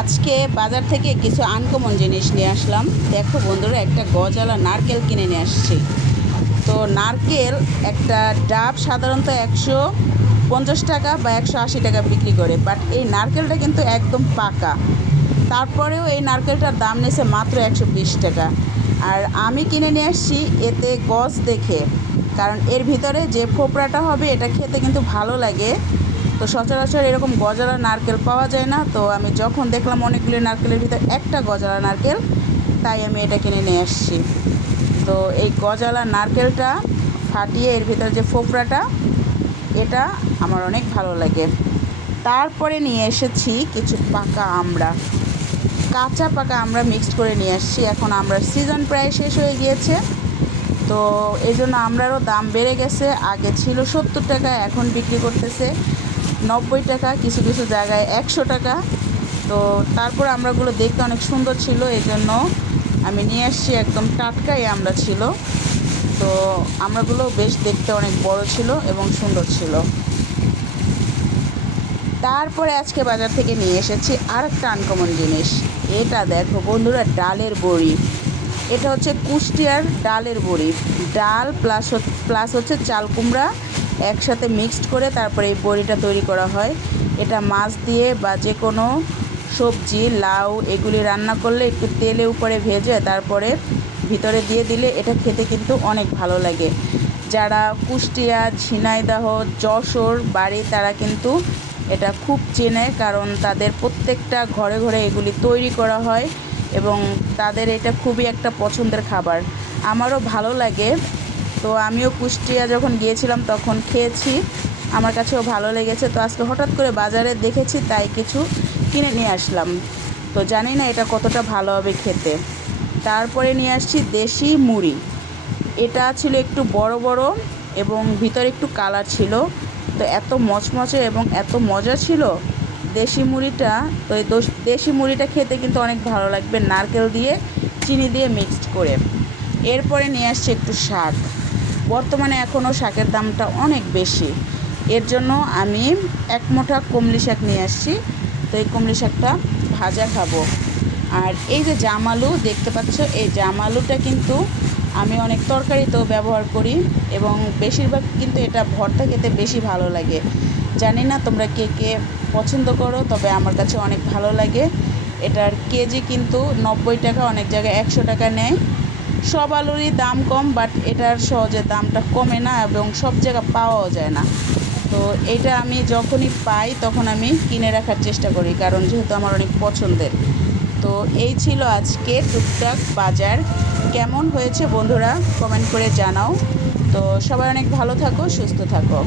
আজকে বাজার থেকে কিছু আনকমন জিনিস নিয়ে আসলাম। দেখো বন্ধুরা, একটা গজালা নারকেল কিনে নিয়ে আসছি। তো নারকেল একটা ডাব সাধারণত একশো পঞ্চাশ টাকা বা একশো আশি টাকা বিক্রি করে বাট এই নারকেলটা কিন্তু একদম পাকা। তারপরেও এই নারকেলটার দাম নিয়েছে মাত্র একশো বিশ টাকা। আর আমি কিনে নিয়ে আসছি এতে গজ দেখে, কারণ এর ভিতরে যে ফোপড়াটা হবে, এটা খেতে কিন্তু ভালো লাগে। তো সচরাচর এরকম গজালা নারকেল পাওয়া যায় না। তো আমি যখন দেখলাম অনেকগুলি নারকেলের ভিতর একটা গজালা নারকেল, তাই আমি এটা কিনে নিয়ে আসছি। তো এই গজালা নারকেলটা ফাটিয়ে এর ভিতরে যে ফোপড়াটা, এটা আমার অনেক ভালো লাগে। তারপরে নিয়ে এসেছি কিছু পাকা আমড়া কাঁচা পাকা আমরা মিক্সড করে নিয়ে আসছি। এখন আমরা সিজন প্রায় শেষ হয়ে গিয়েছে। তো এই জন্য আমরারও দাম বেড়ে গেছে। আগে ছিল সত্তর টাকা, এখন বিক্রি করতেছে। নব্বই টাকা, কিছু কিছু জায়গায় একশো টাকা। তো তারপর আমরাগুলো দেখতে অনেক সুন্দর ছিল এই জন্য আমি নিয়ে আসছি, একদম টাটকাই আমরা ছিল। তো আমরাগুলো বেশ দেখতে অনেক বড় ছিল এবং সুন্দর ছিল। তারপরে আজকে বাজার থেকে নিয়ে এসেছি আর একটা আনকমন জিনিস। এটা দেখো বন্ধুরা, ডালের বড়ি। এটা হচ্ছে কুষ্টিয়ার ডালের বড়ি। ডাল প্লাস প্লাস হচ্ছে চাল কুমড়া একসাথে মিক্সড করে তারপরে এই বড়িটা তৈরি করা হয়। এটা মাছ দিয়ে বা যে কোনো সবজি, লাউ এগুলি রান্না করলে একটু তেলে উপরে ভেজে তারপরে ভিতরে দিয়ে দিলে এটা খেতে কিন্তু অনেক ভালো লাগে। যারা কুষ্টিয়া, ঝিনাইদহ, যশোর বাড়ি তারা কিন্তু এটা খুব চেনে কারণ তাদের প্রত্যেকটা ঘরে ঘরে এগুলি তৈরি করা হয় এবং তাদের এটা খুবই একটা পছন্দের খাবার। আমারও ভালো লাগে তো আমিও কুষ্টিয়া যখন গিয়েছিলাম তখন খেয়েছি। আমার কাছেও ভালো লেগেছে। তো আজকে হঠাৎ করে বাজারে দেখেছি, তাই কিছু কিনে নিয়ে আসলাম। তো জানি না এটা কতটা ভালো হবে খেতে। তারপরে নিয়ে আসছি দেশি মুড়ি। এটা ছিল একটু বড় বড় এবং ভিতরে একটু কালার ছিল। তো এত মচমচে এবং এত মজা ছিল দেশি মুড়িটা। তো এই দেশি মুড়িটা খেতে কিন্তু অনেক ভালো লাগবে নারকেল দিয়ে, চিনি দিয়ে মিক্সড করে। এরপরে নিয়ে আসছি একটু শাক। বর্তমানে এখনও শাকের দামটা অনেক বেশি। এর জন্য আমি এক মুঠা কমলি শাক নিয়ে আসছি। তো এই কমলি শাকটা ভাজা খাব। আর এই যে জামালু দেখতে পাচ্ছ, এই জামালুটা কিন্তু আমি অনেক তরকারিতেও ব্যবহার করি এবং বেশিরভাগ কিন্তু এটা ভর্তা খেতে বেশি ভালো লাগে। জানি না তোমরা কে কে পছন্দ করো, তবে আমার কাছে অনেক ভালো লাগে। এটার কেজি কিন্তু নব্বই টাকা, অনেক জায়গায় একশো টাকা নেয়। সব আলুরই দাম কম বাট এটার সহজে দামটা কমে না এবং সব জায়গা পাওয়াও যায় না। তো এটা আমি যখনই পাই তখন আমি কিনে রাখার চেষ্টা করি, কারণ যেহেতু আমার অনেক পছন্দের। তো এই ছিল আজকে টুকটাক বাজার। কেমন হয়েছে বন্ধুরা কমেন্ট করে জানাও। তো সবাই অনেক ভালো থাকো, সুস্থ থাকো।